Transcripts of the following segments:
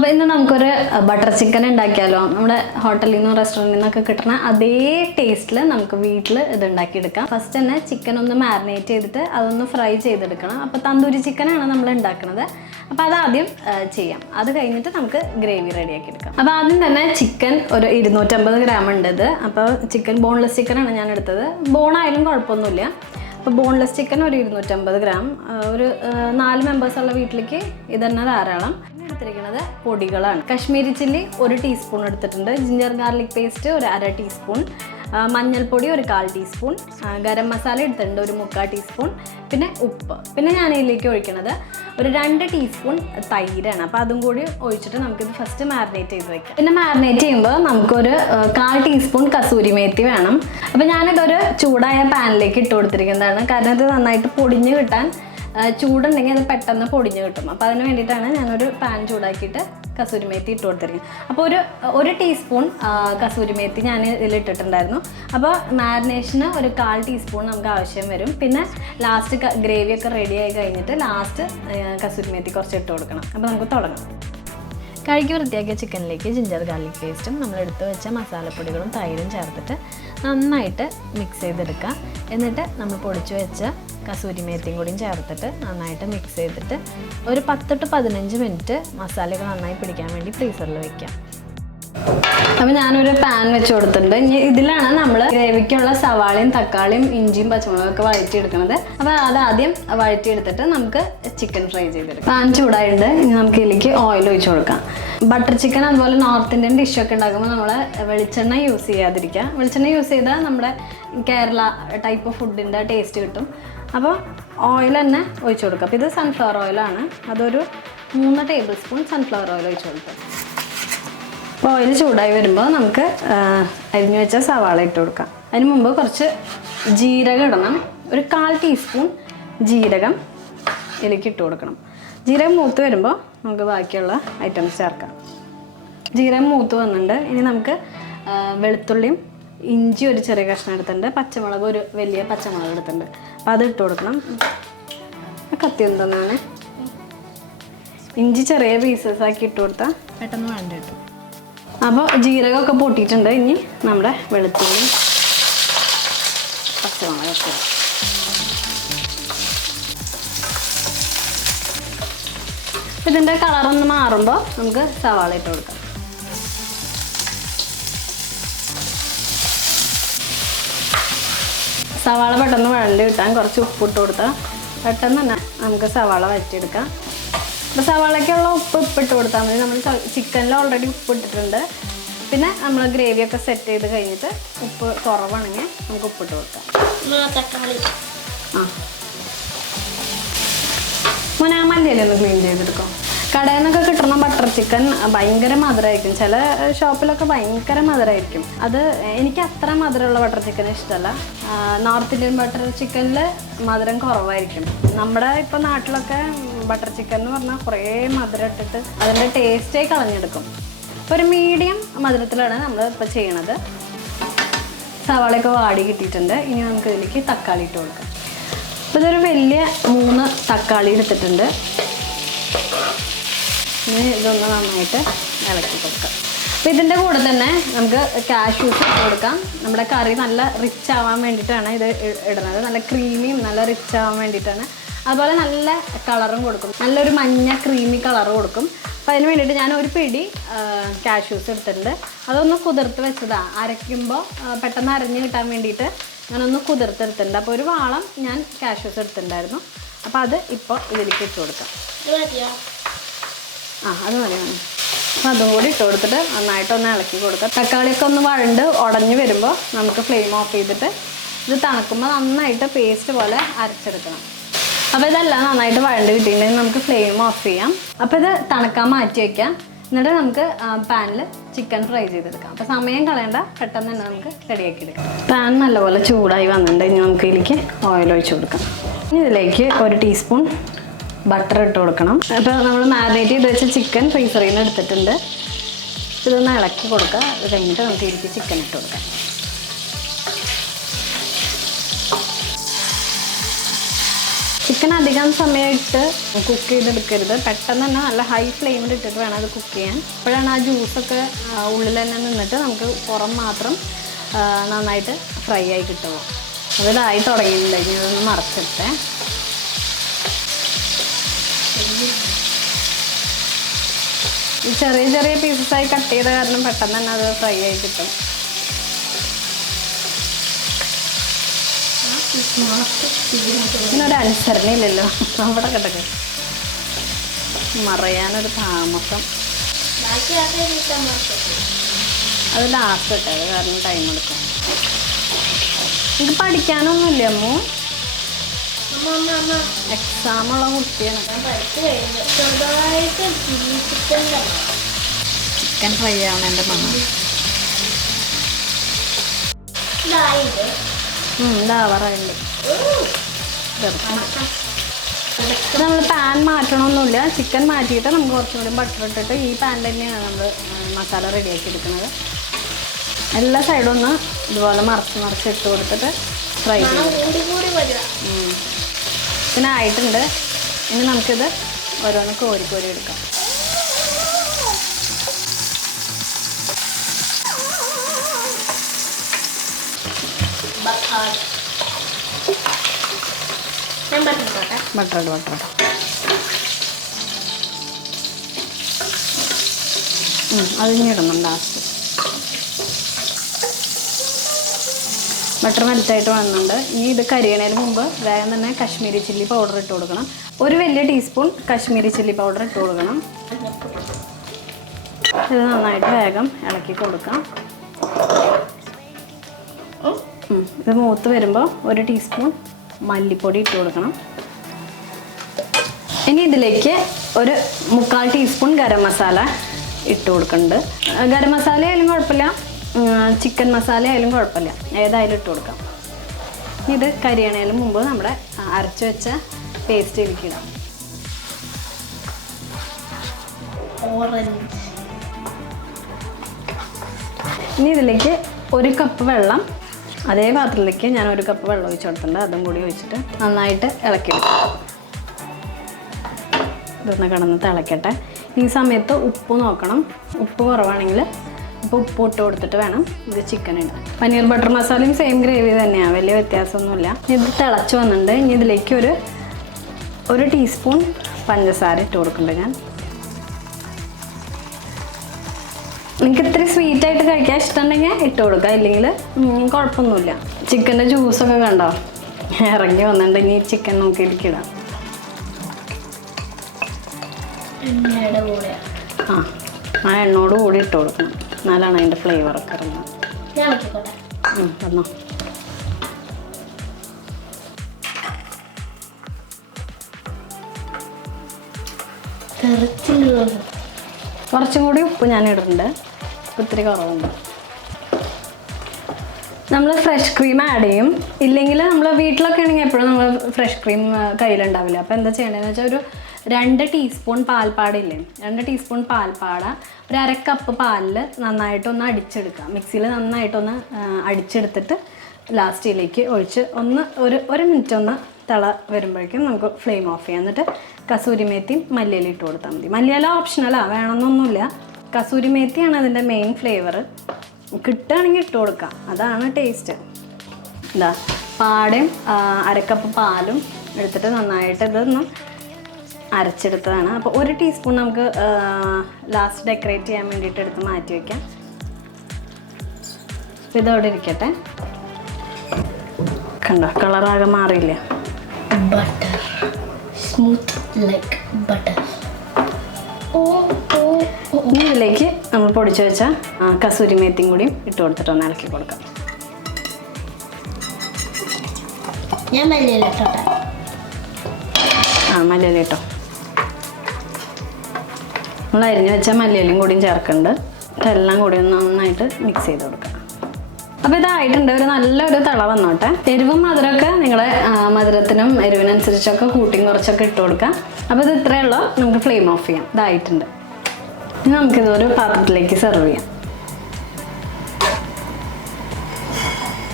അപ്പോൾ ഇന്ന് നമുക്കൊരു ബട്ടർ ചിക്കൻ ഉണ്ടാക്കിയാലോ. നമ്മുടെ ഹോട്ടലിൽ നിന്നും റെസ്റ്റോറൻറ്റിൽ നിന്നൊക്കെ കിട്ടുന്ന അതേ ടേസ്റ്റിൽ നമുക്ക് വീട്ടിൽ ഇത് ഉണ്ടാക്കിയെടുക്കാം. ഫസ്റ്റ് തന്നെ ചിക്കൻ ഒന്ന് മാരിനേറ്റ് ചെയ്തിട്ട് അതൊന്ന് ഫ്രൈ ചെയ്തെടുക്കണം. അപ്പോൾ തന്തൂരി ചിക്കനാണ് നമ്മൾ ഉണ്ടാക്കുന്നത്. അപ്പോൾ അതാദ്യം ചെയ്യാം. അത് കഴിഞ്ഞിട്ട് നമുക്ക് ഗ്രേവി റെഡിയാക്കി എടുക്കാം. അപ്പോൾ ആദ്യം തന്നെ ചിക്കൻ ഒരു 250 ഗ്രാം ഉണ്ട് ഇത്. അപ്പോൾ ചിക്കൻ ബോൺലെസ് ചിക്കനാണ് ഞാൻ എടുത്തത്. ബോണായാലും കുഴപ്പമൊന്നുമില്ല. അപ്പോൾ ബോൺലെസ് ചിക്കൻ ഒരു 250 ഗ്രാം, ഒരു 4 മെമ്പേഴ്സുള്ള വീട്ടിലേക്ക് ഇതന്നെ ധാരാളം. എടുത്തിരിക്കുന്നത് പൊടികളാണ്. കശ്മീരി ചില്ലി 1 ടീസ്പൂൺ എടുത്തിട്ടുണ്ട്, ജിഞ്ചർ ഗാർലിക് പേസ്റ്റ് ഒരു 1/2 ടീസ്പൂൺ, മഞ്ഞൾപ്പൊടി ഒരു 1/4 ടീസ്പൂൺ, ഗരം മസാല എടുത്തിട്ടുണ്ട് ഒരു 3/4 ടീസ്പൂൺ, പിന്നെ ഉപ്പ്. പിന്നെ ഞാൻ ഇതിലേക്ക് ഒഴിക്കുന്നത് ഒരു 2 ടീസ്പൂൺ തൈരാണ്. അപ്പോൾ അതും കൂടി ഒഴിച്ചിട്ട് നമുക്കിത് ഫസ്റ്റ് മാരിനേറ്റ് ചെയ്ത് വെക്കാം. പിന്നെ മാരിനേറ്റ് ചെയ്യുമ്പോൾ നമുക്കൊരു 1/4 ടീസ്പൂൺ കസൂരി മേത്തി വേണം. അപ്പോൾ ഞാനിതൊരു ചൂടായ പാനിലേക്ക് ഇട്ട് കൊടുത്തിരിക്കുന്നതാണ്. കാരണം ഇത് നന്നായിട്ട് പൊടിഞ്ഞ് കിട്ടാൻ ചൂടുണ്ടെങ്കിൽ അത് പെട്ടെന്ന് പൊടിഞ്ഞ് കിട്ടും. അപ്പോൾ അതിന് വേണ്ടിയിട്ടാണ് ഞാനൊരു പാൻ ചൂടാക്കിയിട്ട് കസൂരി മേത്തി ഇട്ട് കൊടുത്തിരിക്കുന്നത്. അപ്പോൾ ഒരു ടീസ്പൂൺ കസൂരി മേത്തി ഞാൻ ഇതിലിട്ടിട്ടുണ്ടായിരുന്നു. അപ്പോൾ മാരിനേഷന് ഒരു 1/4 ടീസ്പൂൺ നമുക്ക് ആവശ്യം വരും. പിന്നെ ലാസ്റ്റ് ഗ്രേവിയൊക്കെ റെഡി ആയി കഴിഞ്ഞിട്ട് ലാസ്റ്റ് കസൂരി മേത്തി കുറച്ച് ഇട്ട് കൊടുക്കണം. അപ്പോൾ നമുക്ക് തുടങ്ങാം. കഴുകി വൃത്തിയാക്കിയ ചിക്കനിലേക്ക് ജിഞ്ചർ ഗാർലിക് പേസ്റ്റും നമ്മൾ എടുത്ത് വെച്ച മസാലപ്പൊടികളും തൈരും ചേർത്തിട്ട് നന്നായിട്ട് മിക്സ് ചെയ്തെടുക്കുക. എന്നിട്ട് നമ്മൾ പൊടിച്ചു വെച്ച കസൂരി മേത്തിയും കൂടിയും ചേർത്തിട്ട് നന്നായിട്ട് മിക്സ് ചെയ്തിട്ട് ഒരു 10 to 15 മിനിറ്റ് മസാലയൊക്കെ നന്നായി പിടിക്കാൻ വേണ്ടി ഫ്രീസറിൽ വയ്ക്കാം. അപ്പോൾ ഞാനൊരു പാൻ വെച്ച് കൊടുത്തിട്ടുണ്ട്. ഇനി ഇതിലാണ് നമ്മൾ ഗ്രേവിക്കുള്ള സവാളയും തക്കാളിയും ഇഞ്ചിയും പച്ചമുളകൊക്കെ വഴറ്റിയെടുക്കുന്നത്. അപ്പോൾ അത് ആദ്യം വഴറ്റിയെടുത്തിട്ട് നമുക്ക് ചിക്കൻ ഫ്രൈ ചെയ്തെടുക്കാം. പാൻ ചൂടായിട്ടുണ്ട്. ഇനി നമുക്ക് ഇതിലേക്ക് ഓയിൽ ഒഴിച്ച് കൊടുക്കാം. ബട്ടർ ചിക്കൻ അതുപോലെ നോർത്ത് ഇന്ത്യൻ ഡിഷൊക്കെ ഉണ്ടാക്കുമ്പോൾ നമ്മൾ വെളിച്ചെണ്ണ യൂസ് ചെയ്യാതിരിക്കുക. വെളിച്ചെണ്ണ യൂസ് ചെയ്താൽ നമ്മുടെ കേരള ടൈപ്പ് ഓഫ് ഫുഡിൻ്റെ ടേസ്റ്റ് കിട്ടും. അപ്പോൾ ഓയിൽ തന്നെ ഒഴിച്ച് കൊടുക്കുക. അപ്പോൾ ഇത് സൺഫ്ലവർ ഓയിലാണ്. അതൊരു 3 ടേബിൾ സ്പൂൺ സൺഫ്ലവർ ഓയിൽ ഒഴിച്ച് കൊടുക്കുക. അപ്പോൾ ഓയിൽ ചൂടായി വരുമ്പോൾ നമുക്ക് അരിഞ്ഞു വെച്ച സവാള ഇട്ട് കൊടുക്കാം. അതിന് മുമ്പ് കുറച്ച് ജീരകം ഇടണം. ഒരു 1/4 ടീസ്പൂൺ ജീരകം ഇതിലേക്ക് ഇട്ട് കൊടുക്കണം. ജീരകം മൂത്ത് വരുമ്പോൾ നമുക്ക് ബാക്കിയുള്ള ഐറ്റംസ് ചേർക്കാം. ജീരകം മൂത്ത് വന്നിട്ടുണ്ട്. ഇനി നമുക്ക് വെളുത്തുള്ളിയും ഇഞ്ചി ഒരു ചെറിയ കഷ്ണം എടുത്തിട്ടുണ്ട്, പച്ചമുളക് ഒരു വലിയ പച്ചമുളക് എടുത്തിട്ടുണ്ട്. അപ്പോൾ അത് ഇട്ട് കൊടുക്കണം. കത്തി എന്താണ് ഇഞ്ചി ചെറിയ പീസസ് ആക്കി ഇട്ട് കൊടുത്താൽ പെട്ടെന്ന് വേണ്ട കിട്ടും. അപ്പോൾ ജീരകമൊക്കെ പൊട്ടിയിട്ടുണ്ട്. ഇനി നമ്മുടെ വെളുത്തുള്ളി പച്ചമുളകൊക്കെ ഇതിൻ്റെ കളറൊന്ന് മാറുമ്പോൾ നമുക്ക് സവാള ഇട്ട് കൊടുക്കാം. സവാള പെട്ടെന്ന് വഴണ്ട് കിട്ടാൻ കുറച്ച് ഉപ്പിട്ട് കൊടുത്താൽ പെട്ടെന്ന് തന്നെ നമുക്ക് സവാള വഴറ്റിയെടുക്കാം. അപ്പോൾ സവാളയ്ക്കുള്ള ഉപ്പിട്ട് കൊടുത്താൽ മതി. നമ്മൾ ചിക്കനിൽ ഓൾറെഡി ഉപ്പ് ഇട്ടിട്ടുണ്ട്. പിന്നെ നമ്മൾ ഗ്രേവിയൊക്കെ സെറ്റ് ചെയ്ത് കഴിഞ്ഞിട്ട് ഉപ്പ് കുറവാണെങ്കിൽ നമുക്ക് ഉപ്പിട്ട് കൊടുക്കാം. മല്ലിയിലൊന്ന് ക്ലീൻ ചെയ്തെടുക്കാം. കടയിൽ നിന്നൊക്കെ കിട്ടുന്ന ബട്ടർ ചിക്കൻ ഭയങ്കര മധുരമായിരിക്കും. ചില ഷോപ്പിലൊക്കെ ഭയങ്കര മധുരമായിരിക്കും. അത് എനിക്ക് അത്ര മധുരമുള്ള ബട്ടർ ചിക്കൻ ഇഷ്ടമല്ല. നോർത്ത് ഇന്ത്യൻ ബട്ടർ ചിക്കനിൽ മധുരം കുറവായിരിക്കും. നമ്മുടെ ഇപ്പോൾ നാട്ടിലൊക്കെ ബട്ടർ ചിക്കൻ എന്ന് പറഞ്ഞാൽ കുറേ മധുരം ഇട്ടിട്ട് അതിൻ്റെ ടേസ്റ്റേ കളഞ്ഞെടുക്കും. ഒരു മീഡിയം മധുരത്തിലാണ് നമ്മൾ ഇപ്പോൾ ചെയ്യണത്. സവാളയൊക്കെ വാടി കിട്ടിയിട്ടുണ്ട്. ഇനി നമുക്ക് ഇതിലേക്ക് തക്കാളി ഇട്ട് കൊടുക്കാം. അപ്പോൾ ഇതൊരു വലിയ 3 തക്കാളി എടുത്തിട്ടുണ്ട്. ഇനി ഇതൊന്ന് നന്നായിട്ട് ഇളക്കി കൊടുക്കാം. അപ്പോൾ ഇതിൻ്റെ കൂടെ തന്നെ നമുക്ക് കാഷ്യൂസ് ഇട്ട് കൊടുക്കാം. നമ്മുടെ കറി നല്ല റിച്ച് ആവാൻ വേണ്ടിയിട്ടാണ് ഇത് ഇടുന്നത്. നല്ല ക്രീമിയും നല്ല റിച്ച് ആവാൻ വേണ്ടിയിട്ടാണ്. അതുപോലെ നല്ല കളറും കൊടുക്കും. നല്ലൊരു മഞ്ഞ ക്രീമി കളറ് കൊടുക്കും. അപ്പോൾ അതിന് വേണ്ടിയിട്ട് ഞാൻ ഒരു പിടി കാഷ്യൂസ് എടുത്തിട്ടുണ്ട്. അതൊന്ന് കുതിർത്ത് വെച്ചതാണ്. അരയ്ക്കുമ്പോൾ പെട്ടെന്ന് അരഞ്ഞ് കിട്ടാൻ വേണ്ടിയിട്ട് ഞാനൊന്ന് കുതിർത്തെടുത്തിട്ടുണ്ട്. അപ്പോൾ ഒരു വാളം ഞാൻ കാഷ്യൂസ് എടുത്തിട്ടുണ്ടായിരുന്നു. അപ്പോൾ അത് ഇപ്പോൾ ഇതിലേക്ക് ഇട്ട് കൊടുക്കാം. അത് മതി. അപ്പോൾ അതും കൂടി ഇട്ട് കൊടുത്തിട്ട് നന്നായിട്ടൊന്ന് ഇളക്കി കൊടുക്കാം. തക്കാളിയൊക്കെ ഒന്ന് വഴണ്ട് ഉടഞ്ഞ് വരുമ്പോൾ നമുക്ക് ഫ്ലെയിം ഓഫ് ചെയ്തിട്ട് ഇത് തണുക്കുമ്പോൾ നന്നായിട്ട് പേസ്റ്റ് പോലെ അരച്ചെടുക്കണം. അപ്പോൾ ഇതെല്ലാം നന്നായിട്ട് വഴണ്ട് കിട്ടിയിട്ടുണ്ടെങ്കിൽ നമുക്ക് ഫ്ലെയിം ഓഫ് ചെയ്യാം. അപ്പോൾ ഇത് തണുക്കാൻ മാറ്റി വയ്ക്കാം. എന്നിട്ട് നമുക്ക് പാനിൽ ചിക്കൻ ഫ്രൈ ചെയ്തെടുക്കാം. അപ്പോൾ സമയം കളയണ്ട, പെട്ടെന്ന് തന്നെ നമുക്ക് റെഡിയാക്കി എടുക്കാം. പാൻ നല്ലപോലെ ചൂടായി വന്നിട്ടുണ്ട്. ഇനി നമുക്ക് ഇതിലേക്ക് ഓയിൽ ഒഴിച്ച് കൊടുക്കാം. ഇനി ഇതിലേക്ക് 1 ടീസ്പൂൺ ബട്ടർ ഇട്ട് കൊടുക്കണം. അപ്പോൾ നമ്മൾ മാരിനേറ്റ് ചെയ്ത് വെച്ച ചിക്കൻ ഫ്രീസറിൽ നിന്ന് എടുത്തിട്ടുണ്ട്. ഇതൊന്ന് ഇളക്കി കൊടുക്കുക. അത് കഴിഞ്ഞിട്ട് നമുക്ക് ഇതിലേക്ക് ചിക്കൻ ഇട്ട് കൊടുക്കാം. ചിക്കൻ അധികം സമയമായിട്ട് കുക്ക് ചെയ്തെടുക്കരുത്. പെട്ടെന്ന് തന്നെ നല്ല ഹൈ ഫ്ലെയിമിൽ ഇട്ടിട്ട് വേണം അത് കുക്ക് ചെയ്യാൻ. അപ്പോഴാണ് ആ ജ്യൂസൊക്കെ ഉള്ളിൽ തന്നെ നിന്നിട്ട് നമുക്ക് പുറം മാത്രം നന്നായിട്ട് ഫ്രൈ ആയി കിട്ടുള്ളൂ. അതിതായി തുടങ്ങിയിട്ടുണ്ട്. ഇനി അതൊന്ന് മറച്ചിട്ടേ. ഈ ചെറിയ ചെറിയ പീസസായി കട്ട് ചെയ്ത കാരണം പെട്ടെന്ന് തന്നെ അത് ഫ്രൈ ആയി കിട്ടും. ഇതിനൊരു അനുസരണയില്ലല്ലോ. അവിടെ കിടക്കും മറയാനൊരു താമസം. അത് ലാസ്റ്റ് ഇട്ടേ, അത് കാരണം ടൈം എടുക്കും. എനിക്ക് പഠിക്കാനൊന്നുമില്ല അമ്മു. എക്സാമുള്ള കുട്ടിയാണ്. ചിക്കൻ ഫ്രൈ ആവണം എൻ്റെ മണം. ഇതാവാറുണ്ട്. നമ്മൾ പാൻ മാറ്റണമൊന്നുമില്ല. ചിക്കൻ മാറ്റിയിട്ട് നമുക്ക് കുറച്ചും കൂടി ബട്ടർ ഇട്ടിട്ട് ഈ പാൻ തന്നെയാണ് നമ്മൾ മസാല റെഡിയാക്കി എടുക്കുന്നത്. എല്ലാ സൈഡും ഒന്ന് ഇതുപോലെ മറിച്ച് ഇട്ട് കൊടുത്തിട്ട് ഫ്രൈ ചെയ്ത് പിന്നെ ആയിട്ടുണ്ട്. ഇനി നമുക്കിത് ഓരോന്ന് കോരി എടുക്കാം. ബട്ടർ അതിഞ്ഞിടുന്നുണ്ട്. ലാസ്റ്റ് ബട്ടർ മെൽറ്റായിട്ട് വന്നിട്ടുണ്ട്. ഇനി ഇത് കരിയണതിന് മുമ്പ് വേഗം തന്നെ കശ്മീരി ചില്ലി പൗഡർ ഇട്ട് കൊടുക്കണം. ഒരു വലിയ ടീസ്പൂൺ കശ്മീരി ചില്ലി പൗഡർ ഇട്ട് കൊടുക്കണം. ഇത് നന്നായിട്ട് വേഗം ഇളക്കി കൊടുക്കാം. ഇത് മൂത്ത് വരുമ്പോൾ ഒരു ടീസ്പൂൺ മല്ലിപ്പൊടി ഇട്ട് കൊടുക്കണം. ഇനി ഇതിലേക്ക് ഒരു 3/4 ടീസ്പൂൺ ഗരം മസാല ഇട്ട് കൊടുക്കുന്നുണ്ട്. ഗരം മസാല ആയാലും കുഴപ്പമില്ല, ചിക്കൻ മസാല ആയാലും കുഴപ്പമില്ല, ഏതായാലും ഇട്ട് കൊടുക്കാം. ഇത് കരിയണതിന് മുമ്പ് നമ്മുടെ അരച്ച് വെച്ച പേസ്റ്റിലേക്ക് ഇടാം. ഇനി ഇതിലേക്ക് 1 കപ്പ് വെള്ളം, അതേ പാത്രത്തിലേക്ക് ഞാൻ 1 കപ്പ് വെള്ളം ഒഴിച്ച് കൊടുത്തിട്ടുണ്ട്. അതും കൂടി ഒഴിച്ചിട്ട് നന്നായിട്ട് ഇളക്കിയെടുക്കാം. ഇതൊന്ന് കിടന്ന് തിളക്കട്ടെ. ഈ സമയത്ത് ഉപ്പ് നോക്കണം. ഉപ്പ് കുറവാണെങ്കിൽ ഇപ്പോൾ ഉപ്പ് ഇട്ട് കൊടുത്തിട്ട് വേണം ഇത് ചിക്കൻ ഇടാൻ. പനീർ ബട്ടർ മസാലയും സെയിം ഗ്രേവി തന്നെയാണ്, വലിയ വ്യത്യാസമൊന്നുമില്ല. ഇത് തിളച്ച് വന്നിട്ടുണ്ട്. ഇനി ഇതിലേക്ക് ഒരു ടീസ്പൂൺ പഞ്ചസാര ഇട്ട് കൊടുക്കുന്നുണ്ട് ഞാൻ. നിങ്ങൾക്ക് ഇത്തിരി സ്വീറ്റായിട്ട് കഴിക്കാൻ ഇഷ്ടമുണ്ടെങ്കിൽ ഇട്ട് കൊടുക്കുക, ഇല്ലെങ്കിൽ കുഴപ്പമൊന്നുമില്ല. ചിക്കൻ്റെ ജ്യൂസൊക്കെ കണ്ടോ ഇറങ്ങി വന്നിട്ടുണ്ടെങ്കിൽ ഈ ചിക്കൻ നോക്കിയിലേക്ക് ഇടാം. ആ എണ്ണോട് കൂടി ഇട്ട് കൊടുക്കണം, എന്നാലാണ് അതിൻ്റെ ഫ്ലേവറൊക്കെ ഇറങ്ങുന്നത്. വന്നോ. കുറച്ചും കൂടി ഉപ്പ് ഞാൻ ഇടുന്നുണ്ട്, ഇത്തിരി കുറവുണ്ട്. നമ്മൾ ഫ്രഷ് ക്രീം ആഡ് ചെയ്യും. ഇല്ലെങ്കിൽ നമ്മൾ വീട്ടിലൊക്കെ ആണെങ്കിൽ എപ്പോഴും നമ്മൾ ഫ്രഷ് ക്രീം കയ്യിലുണ്ടാവില്ല. അപ്പോൾ എന്താ ചെയ്യേണ്ടതെന്ന് വെച്ചാൽ ഒരു 2 ടീസ്പൂൺ പാൽപ്പാടില്ലേ, 2 ടീസ്പൂൺ പാൽപ്പാട ഒരു 1/2 കപ്പ് പാലിൽ നന്നായിട്ടൊന്ന് അടിച്ചെടുക്കുക. മിക്സിയിൽ നന്നായിട്ടൊന്ന് അടിച്ചെടുത്തിട്ട് ലാസ്റ്റിലേക്ക് ഒഴിച്ച് ഒരു മിനിറ്റ് ഒന്ന് തിള വരുമ്പോഴേക്കും നമുക്ക് ഫ്ലെയിം ഓഫ് ചെയ്യാം. എന്നിട്ട് കസൂരി മേത്തിയും മല്ലിയില ഇട്ട് കൊടുത്താൽ മതി. മല്ലിയില ഓപ്ഷണലാണ്, വേണമെന്നൊന്നുമില്ല. കസൂരി മേത്തിയാണ് അതിൻ്റെ മെയിൻ ഫ്ലേവർ. കിട്ടുകയാണെങ്കിൽ ഇട്ട് കൊടുക്കാം, അതാണ് ടേസ്റ്റ്. എന്താ പാടയും 1/2 കപ്പ് പാലും എടുത്തിട്ട് നന്നായിട്ട് ഇതൊന്ന് അരച്ചെടുത്തതാണ്. അപ്പോൾ 1 ടീസ്പൂൺ നമുക്ക് ലാസ്റ്റ് ഡെക്കറേറ്റ് ചെയ്യാൻ വേണ്ടിയിട്ട് എടുത്ത് മാറ്റി വയ്ക്കാം. അപ്പോൾ ഇതോടെ ഇരിക്കട്ടെ. കണ്ടോ കളറാകെ മാറിയില്ലേ? Butter smooth like butter. ഇനി ഇതിലേക്ക് നമ്മൾ പൊടിച്ചു വെച്ച കസൂരി മേത്തിയും കൂടി ഇട്ട് കൊടുത്തിട്ട് ഒന്ന് ഇളക്കി കൊടുക്കാം. ഞാൻ മല്ലിയില ഇട്ടോട്ടെ. മല്ലിയില ഇട്ടോ. നമ്മൾ അരിഞ്ഞു വെച്ച മല്ലിയിലയും കൂടിയും ചേർക്കുന്നുണ്ട്. ഇതെല്ലാം കൂടി ഒന്ന് നന്നായിട്ട് മിക്സ് ചെയ്ത് കൊടുക്കാം. അപ്പോൾ ഇതായിട്ടുണ്ട്. ഒരു നല്ലൊരു തിള വന്നോട്ടെ. എരിവും മധുരമൊക്കെ നിങ്ങളെ മധുരത്തിനും എരിവിനനുസരിച്ചൊക്കെ കൂട്ടിയും കുറച്ചൊക്കെ ഇട്ട് കൊടുക്കാം. അപ്പോൾ ഇത് ഇത്രയേ ഉള്ളൂ. നമുക്ക് ഫ്ലെയിം ഓഫ് ചെയ്യാം. ഇതായിട്ടുണ്ട്. ഇനി നമുക്കിതൊരു പാത്രത്തിലേക്ക് സെർവ് ചെയ്യാം.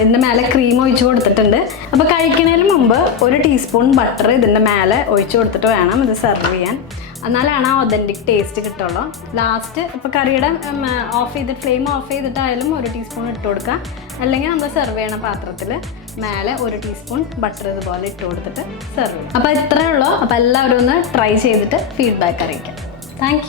ഇതിൻ്റെ മേലെ ക്രീം ഒഴിച്ച് കൊടുത്തിട്ടുണ്ട്. അപ്പോൾ കഴിക്കുന്നതിന് മുമ്പ് 1 ടീസ്പൂൺ ബട്ടർ ഇതിൻ്റെ മേലെ ഒഴിച്ച് കൊടുത്തിട്ട് വേണം ഇത് സെർവ് ചെയ്യാൻ. എന്നാലാണ് ആ ഒതൻറ്റിക് ടേസ്റ്റ് കിട്ടുള്ളൂ. ലാസ്റ്റ് ഇപ്പോൾ കറിയുടെ ഫ്ലെയിം ഓഫ് ചെയ്തിട്ടായാലും 1 ടീസ്പൂൺ ഇട്ട് കൊടുക്കുക. അല്ലെങ്കിൽ നമ്മൾ സെർവ് ചെയ്യണ പാത്രത്തിൽ മേലെ 1 ടീസ്പൂൺ ബട്ടർ ഇതുപോലെ ഇട്ട് കൊടുത്തിട്ട് സെർവ് ചെയ്യും. അപ്പോൾ ഇത്രയേ ഉള്ളൂ. അപ്പോൾ എല്ലാവരും ഒന്ന് ട്രൈ ചെയ്തിട്ട് ഫീഡ്ബാക്ക് അറിയിക്കാം. താങ്ക്